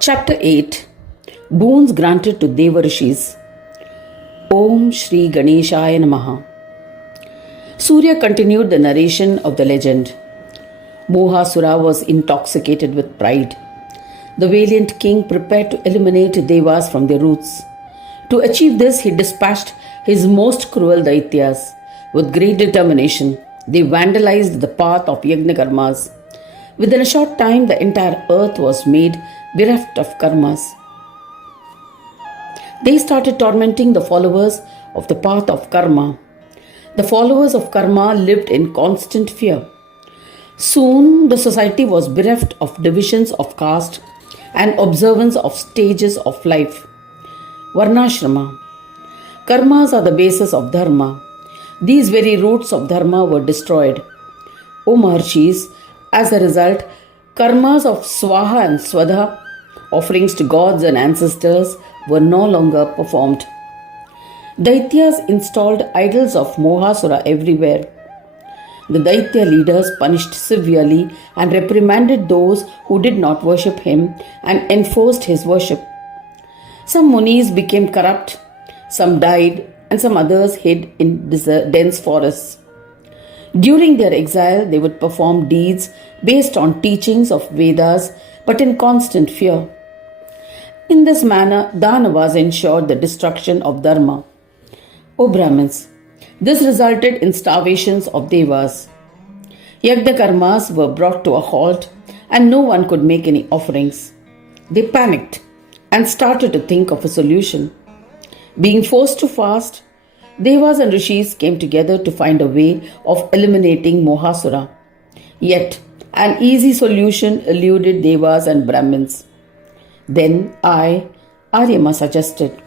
Chapter 8. Boons granted to Devarishis. Om Shri Ganeshaya Namaha. Surya continued the narration of the legend. Mohasura was intoxicated with pride. The valiant king prepared to eliminate Devas from their roots. To achieve this, he dispatched his most cruel Daityas. With great determination, they vandalized the path of Yajna Karmas. Within a short time, the entire earth was made bereft of karmas. They started tormenting the followers of the path of karma. The followers of karma lived in constant fear. Soon, the society was bereft of divisions of caste and observance of stages of life. Varnashrama. Karmas are the basis of dharma. These very roots of dharma were destroyed. O Maharshis, as a result, karmas of Swaha and Swadha, offerings to gods and ancestors, were no longer performed. Daityas installed idols of Mohasura everywhere. The Daitya leaders punished severely and reprimanded those who did not worship him and enforced his worship. Some Munis became corrupt, some died, and some others hid in dense forests. During their exile, they would perform deeds based on teachings of Vedas, but in constant fear. In this manner, Danavas ensured the destruction of Dharma. O Brahmins, this resulted in starvations of Devas. Yajna Karmas were brought to a halt and no one could make any offerings. They panicked and started to think of a solution. Being forced to fast, Devas and Rishis came together to find a way of eliminating Mohasura. Yet, an easy solution eluded Devas and Brahmins. Then I, Aryama, suggested,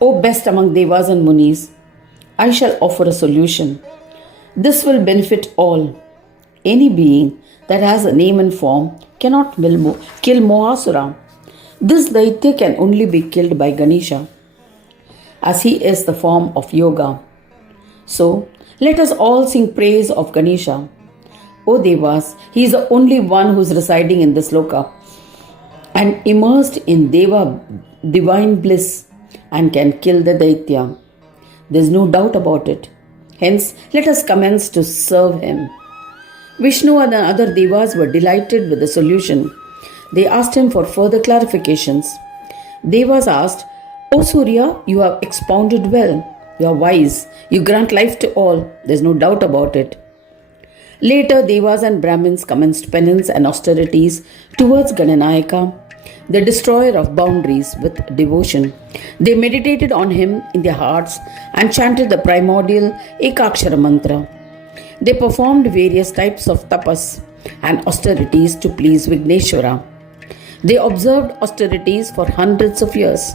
O best among Devas and Munis, I shall offer a solution. This will benefit all. Any being that has a name and form cannot kill Mohasura. This Daitya can only be killed by Ganesha, as he is the form of yoga. So, let us all sing praise of Ganesha. O Devas, he is the only one who is residing in this loka and immersed in divine bliss and can kill the Daitya. There is no doubt about it. Hence, let us commence to serve him. Vishnu and the other Devas were delighted with the solution. They asked him for further clarifications. Devas asked, O Surya, you have expounded well. You are wise. You grant life to all. There is no doubt about it. Later, Devas and Brahmins commenced penance and austerities towards Gananayaka, the destroyer of boundaries, with devotion. They meditated on him in their hearts and chanted the primordial Ekakshara mantra. They performed various types of tapas and austerities to please Vigneshwara. They observed austerities for hundreds of years.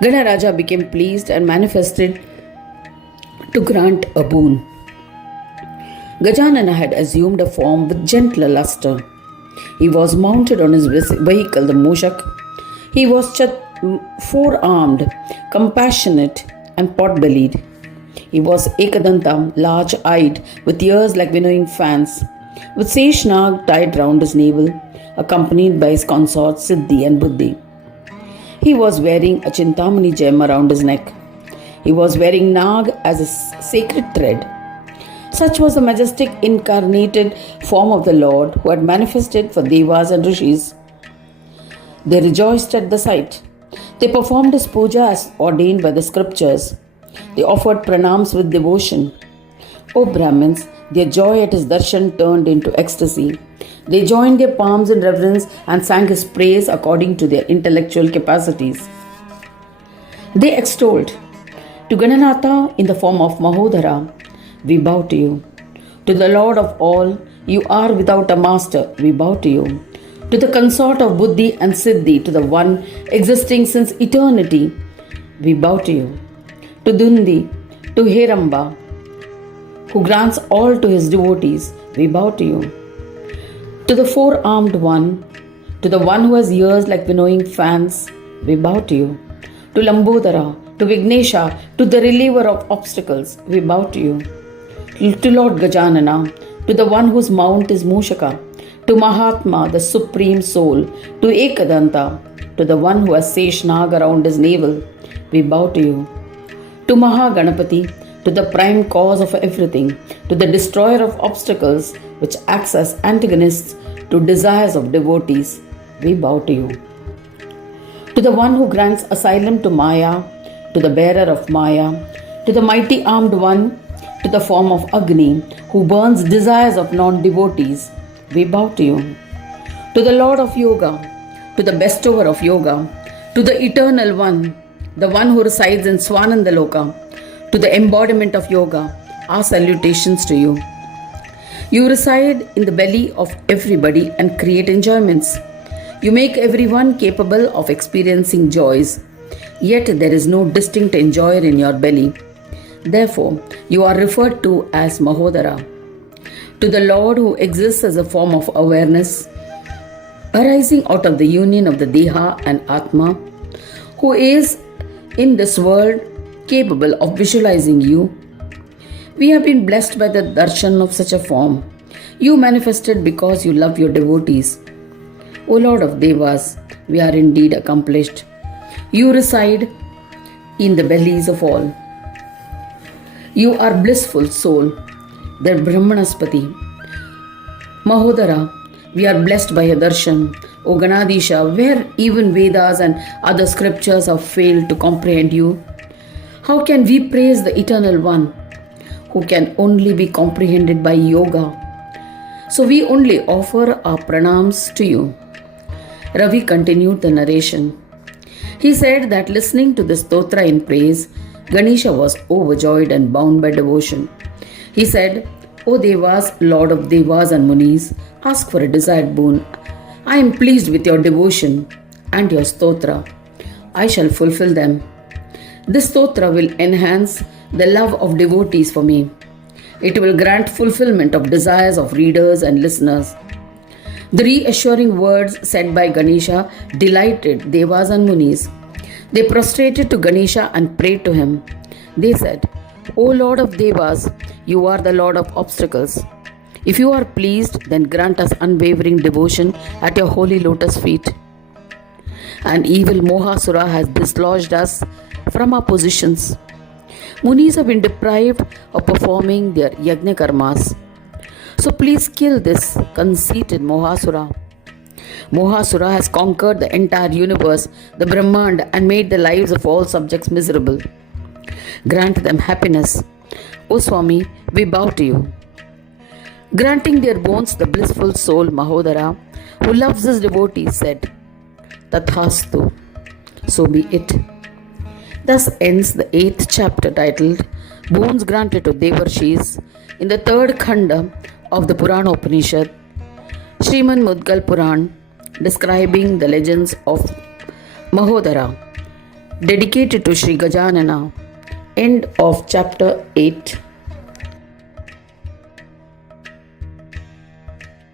Ganaraja became pleased and manifested to grant a boon. Gajanana had assumed a form with gentler luster. He was mounted on his vehicle, the Moshak. He was four-armed, compassionate, and pot-bellied. He was Ekadanta, large-eyed, with ears like winnowing fans, with Seshnag tied round his navel, accompanied by his consorts Siddhi and Buddhi. He was wearing a Chintamani gem around his neck. He was wearing Nag as a sacred thread. Such was the majestic incarnated form of the Lord who had manifested for Devas and Rishis. They rejoiced at the sight. They performed his puja as ordained by the scriptures. They offered pranams with devotion. O Brahmins, their joy at his darshan turned into ecstasy. They joined their palms in reverence and sang his praise according to their intellectual capacities. They extolled, to Gananatha in the form of Mahodara, we bow to you. To the Lord of all, you are without a master, we bow to you. To the consort of Buddhi and Siddhi, to the one existing since eternity, we bow to you. To Dundi, to Heramba, who grants all to his devotees, we bow to you. To the four-armed one, to the one who has ears like winnowing fans, we bow to you. To Lambodara, to Vignesha, to the reliever of obstacles, we bow to you. To Lord Gajanana, to the one whose mount is Mushaka, to Mahatma, the Supreme Soul, to Ekadanta, to the one who has Seshnag around his navel, we bow to you. To Mahaganapati, to the prime cause of everything, to the destroyer of obstacles which acts as antagonists to desires of devotees, we bow to you. To the one who grants asylum to Maya, to the bearer of Maya, to the mighty armed one, to the form of Agni, who burns desires of non-devotees, we bow to you. To the Lord of Yoga, to the bestower of Yoga, to the Eternal One, the one who resides in Swanandaloka, to the embodiment of Yoga, our salutations to you. You reside in the belly of everybody and create enjoyments. You make everyone capable of experiencing joys, yet there is no distinct enjoyer in your belly. Therefore, you are referred to as Mahodara. To the Lord who exists as a form of awareness, arising out of the union of the Deha and Atma, who is in this world capable of visualizing you, we have been blessed by the darshan of such a form. You manifested because you love your devotees. O Lord of Devas, we are indeed accomplished. You reside in the bellies of all. You are blissful soul, the Brahmanaspati. Mahodara, we are blessed by your darshan. O Ganadisha, where even Vedas and other scriptures have failed to comprehend you, how can we praise the Eternal One, who can only be comprehended by yoga? So we only offer our pranams to you. Ravi continued the narration. He said that listening to the stotra in praise, Ganesha was overjoyed and bound by devotion. He said, O Devas, Lord of Devas and Munis, ask for a desired boon. I am pleased with your devotion and your stotra. I shall fulfill them. This stotra will enhance the love of devotees for me. It will grant fulfillment of desires of readers and listeners. The reassuring words said by Ganesha delighted Devas and Munis. They prostrated to Ganesha and prayed to him. They said, O Lord of Devas, you are the Lord of obstacles. If you are pleased, then grant us unwavering devotion at your holy lotus feet. An evil Mohasura has dislodged us from our positions. Munis have been deprived of performing their yajna karmas. So please kill this conceited Mohasura. Mohasura has conquered the entire universe, the Brahmand, and made the lives of all subjects miserable. Grant them happiness. O Swami, we bow to you. Granting their bones, the blissful soul Mahodara, who loves his devotees, said, Tathastu, so be it. Thus ends the 8th chapter titled Boons Granted to Devarishis in the 3rd Khanda of the Puran Upanishad, Sriman Mudgal Puran, describing the legends of Mahodara, dedicated to Sri Gajanana. End of chapter 8.